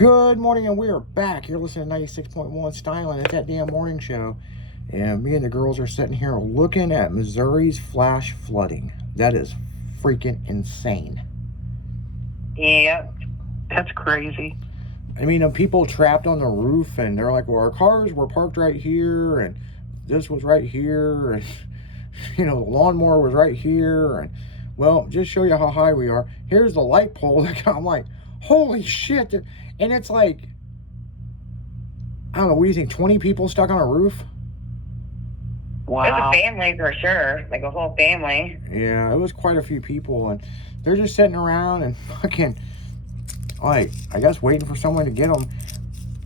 Good morning, and we are back. You're listening to 96.1 Styling. It's that damn morning show. And me and the girls are sitting here looking at Missouri's flash flooding. That is freaking insane. Yeah, that's crazy. I mean, people trapped on the roof, and they're like, well, our cars were parked right here, and this was right here, and, you know, the lawnmower was right here, and, well, just show you how high we are. Here's the light pole. I'm like, holy shit. And it's like, I don't know, what do you think, 20 people stuck on a roof? Wow. It was a family for sure, like a whole family. Yeah, it was quite a few people, and they're just sitting around and fucking, like, I guess waiting for someone to get them.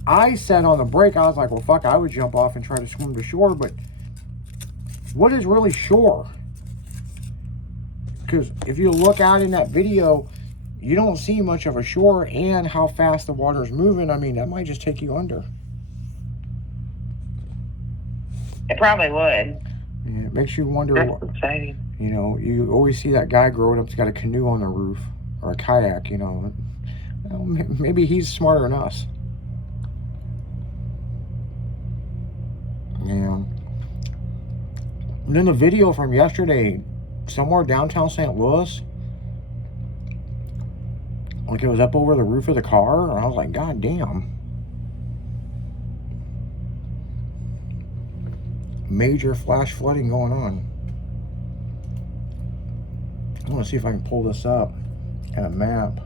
I said on the break, I was like, well, fuck, I would jump off and try to swim to shore, but what is really shore? Because if you look out in that video, you don't see much of a shore, and how fast the water's moving. I mean, that might just take you under. It probably would. Yeah, it makes you wonder. That's exciting. You know, you always see that guy growing up that's got a canoe on the roof, or a kayak, you know. Well, maybe he's smarter than us. Yeah. And then the video from yesterday, somewhere downtown St. Louis, like it was up over the roof of the car, and I was like, God damn. Major flash flooding going on. I want to see if I can pull this up in a map.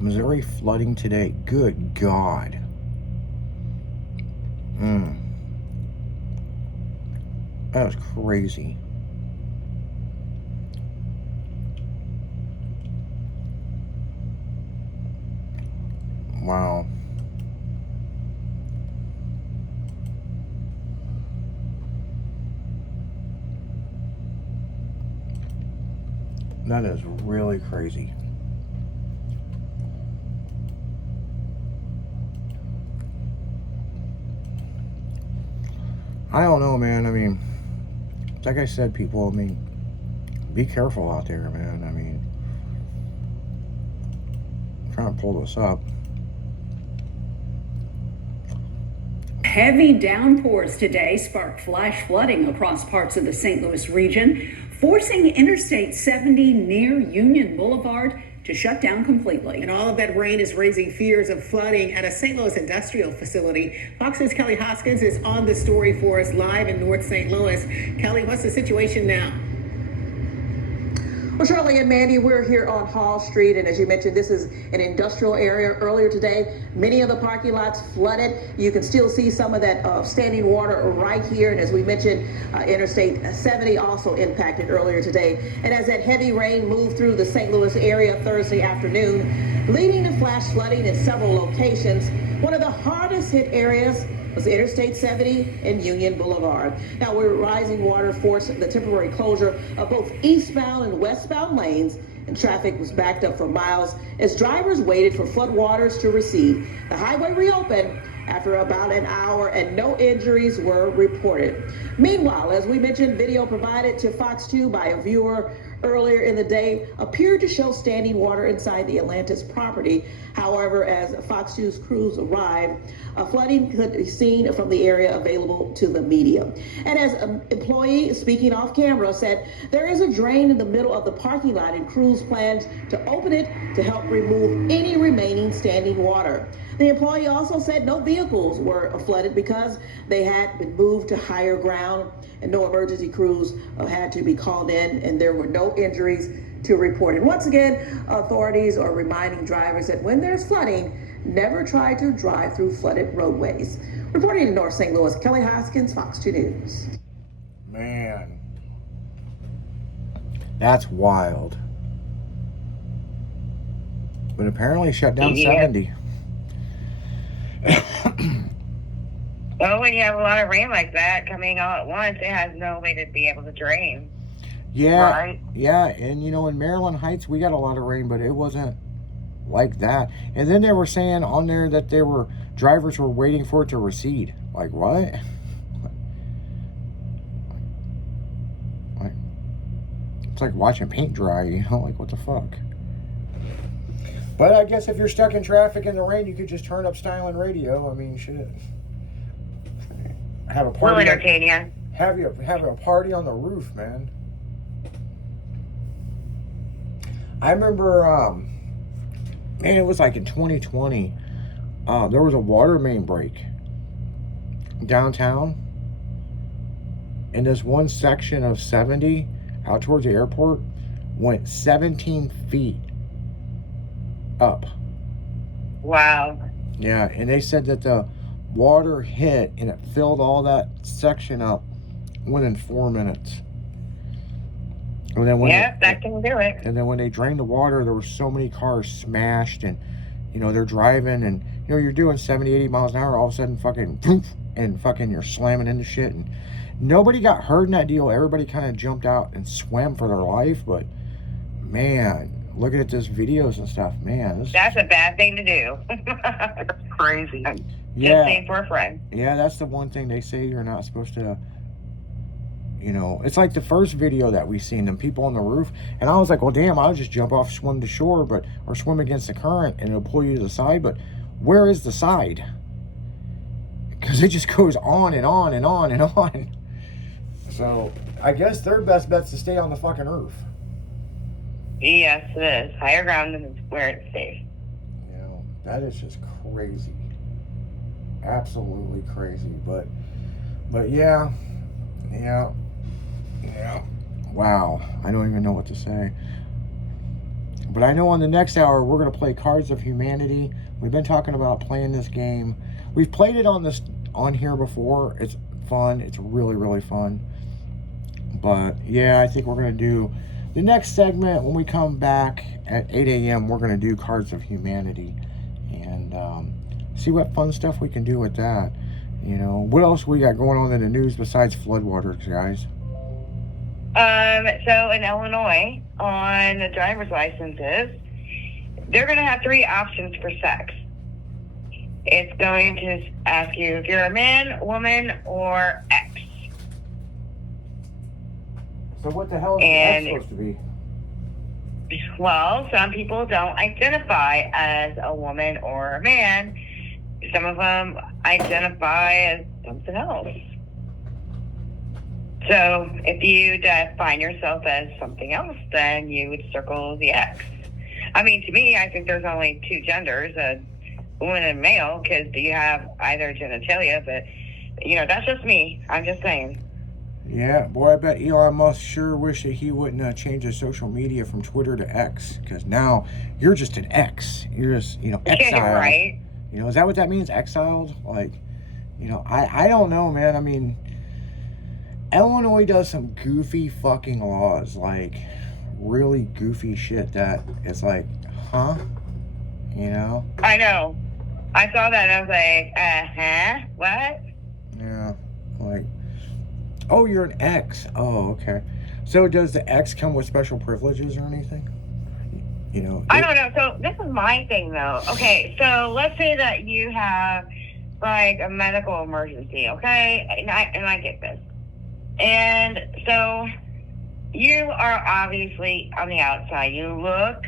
Missouri flooding today. Good God. That was crazy. Wow. That is really crazy. I don't know, man. I mean, like I said, people, I mean, be careful out there, man. I mean, I'm trying to pull this up. Heavy downpours today sparked flash flooding across parts of the St. Louis region, forcing Interstate 70 near Union Boulevard to shut down completely. And all of that rain is raising fears of flooding at a St. Louis industrial facility. Fox News' Kelly Hoskins is on the story for us live in North St. Louis. Kelly, what's the situation now? Well, Shirley and Mandy, we're here on Hall Street, and as you mentioned, this is an industrial area. Earlier today, many of the parking lots flooded. You can still see some of that standing water right here, and as we mentioned, Interstate 70 also impacted earlier today. And as that heavy rain moved through the St. Louis area Thursday afternoon, leading to flash flooding in several locations, one of the hardest hit areas was Interstate 70 and Union Boulevard. Now, where rising water forced the temporary closure of both eastbound and westbound lanes, and traffic was backed up for miles as drivers waited for floodwaters to recede. The highway reopened after about an hour and no injuries were reported. Meanwhile, as we mentioned, video provided to Fox 2 by a viewer earlier in the day appeared to show standing water inside the Atlantis property. However, as Fox 2's crews arrived, flooding could be seen from the area available to the media. And as an employee speaking off camera said, there is a drain in the middle of the parking lot and crews planned to open it to help remove any remaining standing water. The employee also said no vehicles were flooded because they had been moved to higher ground and no emergency crews had to be called in, and there were no injuries to report. And once again, authorities are reminding drivers that when there's flooding, never try to drive through flooded roadways. Reporting in North St. Louis, Kelly Hoskins, Fox 2 News. Man, that's wild. But apparently shut down 70. Well, when you have a lot of rain like that coming all at once, it has no way to be able to drain. Yeah, right? Yeah, and you know, in Maryland Heights, we got a lot of rain, but it wasn't like that. And then they were saying on there that drivers were waiting for it to recede. Like, what? Like, it's like watching paint dry, you know? Like, what the fuck? But I guess if you're stuck in traffic in the rain, you could just turn up Styling Radio. I mean, shit. Have a We'll party. entertain you. Have a party on the roof, man. I remember, man, it was like in 2020. There was a water main break downtown, and this one section of 70 out towards the airport went 17 feet up. Wow. Yeah, and they said that the water hit and it filled all that section up within 4 minutes. And then That can do it. And then when they drained the water, there were so many cars smashed, and you know, they're driving, and you know, you're doing 70, 80 miles an hour, all of a sudden fucking poof, and fucking you're slamming into shit, and nobody got hurt in that deal. Everybody kind of jumped out and swam for their life, but man, looking at this videos and stuff, man, That's a bad thing to do. That's crazy. Just saying for a friend. Yeah, that's the one thing they say you're not supposed to, you know, it's like the first video that we seen, them people on the roof, and I was like, well, damn, I'll just jump off, swim to shore, or swim against the current, and it'll pull you to the side, but where is the side? Because it just goes on and on and on and on. So, I guess their best bet's to stay on the fucking roof. Yes, it is. Higher ground is where it's safe. You know, that is just crazy. Absolutely crazy. But yeah. Wow. I don't even know what to say. But I know on the next hour, we're going to play Cards of Humanity. We've been talking about playing this game. We've played it on here before. It's fun. It's really, really fun. But yeah, I think we're going to do the next segment when we come back at 8 a.m. We're going to do Cards of Humanity and see what fun stuff we can do with that. You know, what else we got going on in the news besides floodwaters, guys? So in Illinois, on the driver's licenses, they're going to have 3 options for sex. It's going to ask you if you're a man, woman, or X. So what the hell is that supposed to be? Well, some people don't identify as a woman or a man. Some of them identify as something else. So if you define yourself as something else, then you would circle the X. I mean, to me, I think there's only 2 genders, a woman and male, because you have either genitalia, but, you know, that's just me. I'm just saying. Yeah, boy, I bet Elon Musk sure wish that he wouldn't change his social media from Twitter to X, because now you're just an X. You're just, you know, exiled. Right. You know, is that what that means, exiled? Like, you know, I don't know, man. I mean, Illinois does some goofy fucking laws, like, really goofy shit that it's like, huh? You know? I know. I saw that and I was like, what? Yeah, like, oh, you're an X. Oh, okay. So does the X come with special privileges or anything? You know? I don't know. So this is my thing, though. Okay, so let's say that you have, like, a medical emergency, okay? And I get this. And so you are obviously on the outside. You look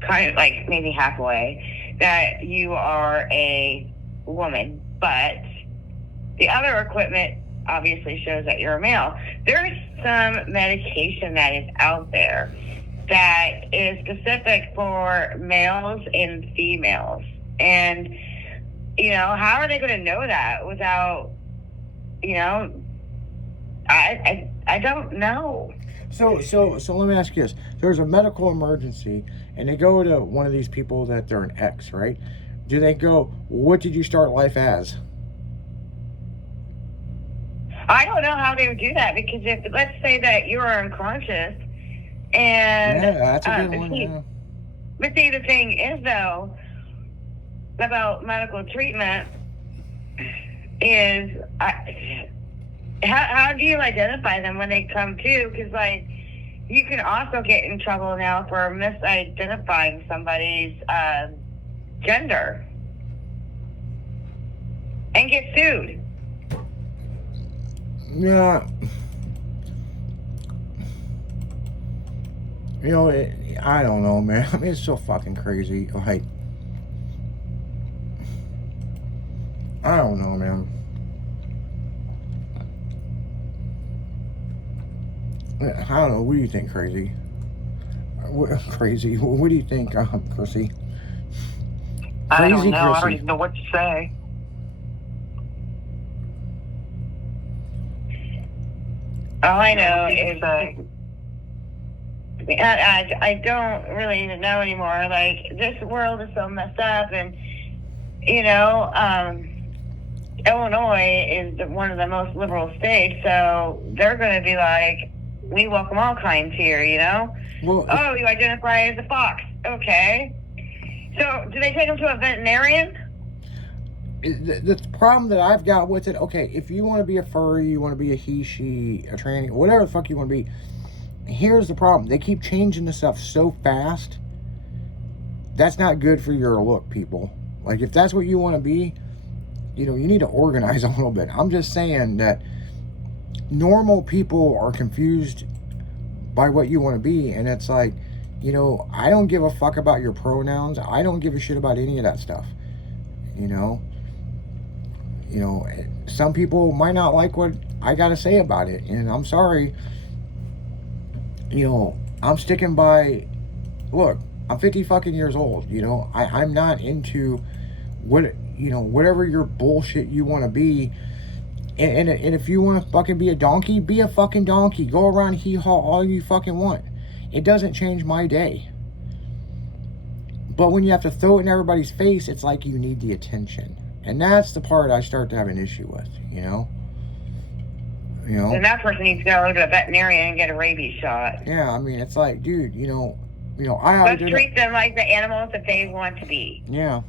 kind of like maybe halfway that you are a woman, but the other equipment obviously shows that you're a male. There's some medication that is out there that is specific for males and females. And, you know, how are they going to know that without, you know, I don't know. So let me ask you this. There's a medical emergency and they go to one of these people that they're an X, right? Do they go, what did you start life as? I don't know how they would do that, because if, let's say that you're unconscious and yeah, that's a good one. Yeah. But see, the thing is, though, about medical treatment is how do you identify them when they come to? Because, like, you can also get in trouble now for misidentifying somebody's gender and get sued. Yeah. You know, I don't know, man. I mean, it's so fucking crazy. Like, I don't know, man. I don't know. What do you think, Crazy? Crazy. What do you think, Chrissy? I don't Crazy know. I don't Chrissy. even know what to say. All I know What to is say. I don't really know anymore. Like, this world is so messed up, and you know, Illinois is one of the most liberal states, so they're going to be like, we welcome all kinds here, you know? Well, Oh, you identify as a fox. Okay. So, do they take them to a veterinarian? the problem that I've got with it, okay, if you want to be a furry, you want to be a he, she, a tranny, whatever the fuck you want to be, here's the problem. They keep changing the stuff so fast. That's not good for your look, people. Like, if that's what you want to be, you know, you need to organize a little bit. I'm just saying that normal people are confused by what you want to be, and it's like, you know, I don't give a fuck about your pronouns. I don't give a shit about any of that stuff. You know, some people might not like what I got to say about it, and I'm sorry. You know, I'm sticking by. Look, I'm 50 fucking years old. You know, I'm not into what, you know, whatever your bullshit you want to be. And if you want to fucking be a donkey, be a fucking donkey. Go around hee-haw all you fucking want. It doesn't change my day. But when you have to throw it in everybody's face, it's like you need the attention. And that's the part I start to have an issue with, you know? You know? Then that person needs to go to a veterinarian and get a rabies shot. Yeah, I mean, it's like, dude, you know, Let's treat them like the animals that they want to be. Yeah.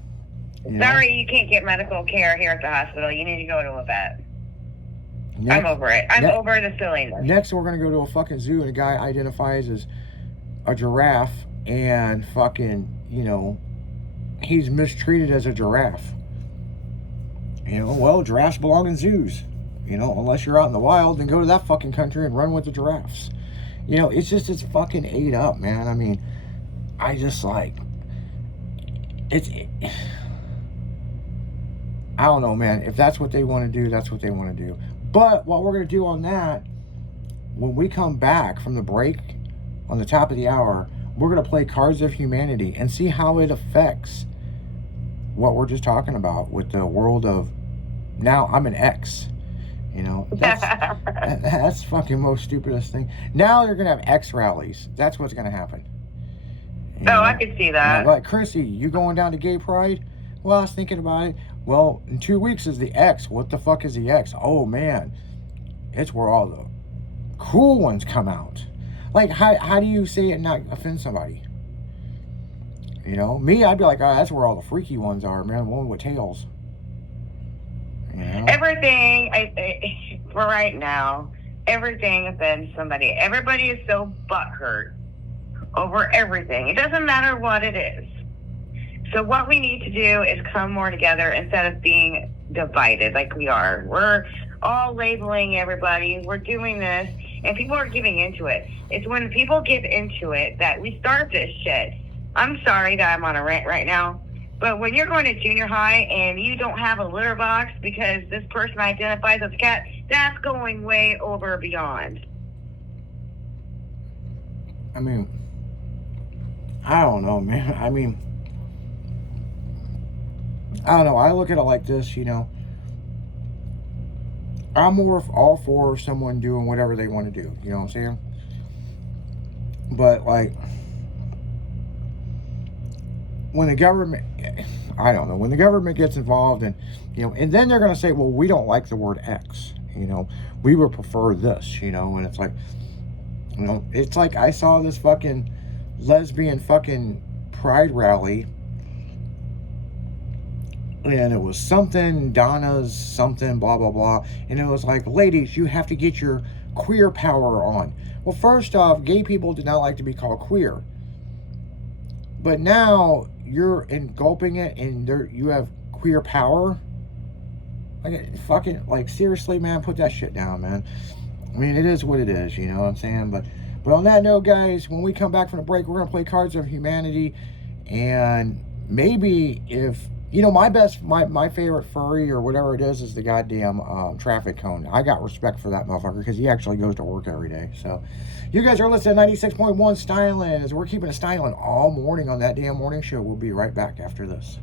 You know? Sorry, you can't get medical care here at the hospital. You need to go to a vet. Next, I'm over it. I'm over the silliness. next, we're going to go to a fucking zoo and a guy identifies as a giraffe and fucking, you know, he's mistreated as a giraffe. You know, well, giraffes belong in zoos. You know, unless you're out in the wild, then go to that fucking country and run with the giraffes. You know, it's fucking ate up, man. I mean, I just like, I don't know, man. If that's what they want to do, that's what they want to do. But what we're going to do on that, when we come back from the break on the top of the hour, we're going to play Cards of Humanity and see how it affects what we're just talking about with the world of, now I'm an ex. You know, that's fucking most stupidest thing. Now they're going to have X rallies. That's what's going to happen. You know? I could see that. Like, Chrissy, you going down to Gay Pride? Well, I was thinking about it. Well, in 2 weeks is the X. What the fuck is the X? Oh, man. It's where all the cool ones come out. Like, how do you say it and not offend somebody? You know? Me, I'd be like, oh, that's where all the freaky ones are, man. One with tails. You know? Everything, for right now, everything offends somebody. Everybody is so butthurt over everything. It doesn't matter what it is. So what we need to do is come more together instead of being divided like we are. We're all labeling everybody. We're doing this, and people are giving into it. It's when people give into it that we start this shit. I'm sorry that I'm on a rant right now, but when you're going to junior high and you don't have a litter box because this person identifies as a cat, that's going way over beyond. I mean, I don't know, man. I mean, I don't know. I look at it like this, you know. I'm all for someone doing whatever they want to do. You know what I'm saying? But, like, when the government, I don't know, when the government gets involved and, you know, and then they're going to say, well, we don't like the word X, you know, we would prefer this, you know, and it's like, you know, it's like I saw this fucking lesbian fucking pride rally, and it was something, Donna's something, blah, blah, blah, and it was like, ladies, you have to get your queer power on. Well, first off, gay people did not like to be called queer. But now you're engulfing it and you have queer power. Like, fucking, like, seriously, man, put that shit down, man. I mean, it is what it is, you know what I'm saying? But on that note, guys, when we come back from the break, we're going to play Cards of Humanity. And maybe if, you know, my favorite furry or whatever it is the goddamn traffic cone. I got respect for that motherfucker because he actually goes to work every day. So, you guys are listening to 96.1 Styling, as we're keeping it styling all morning on that damn morning show. We'll be right back after this.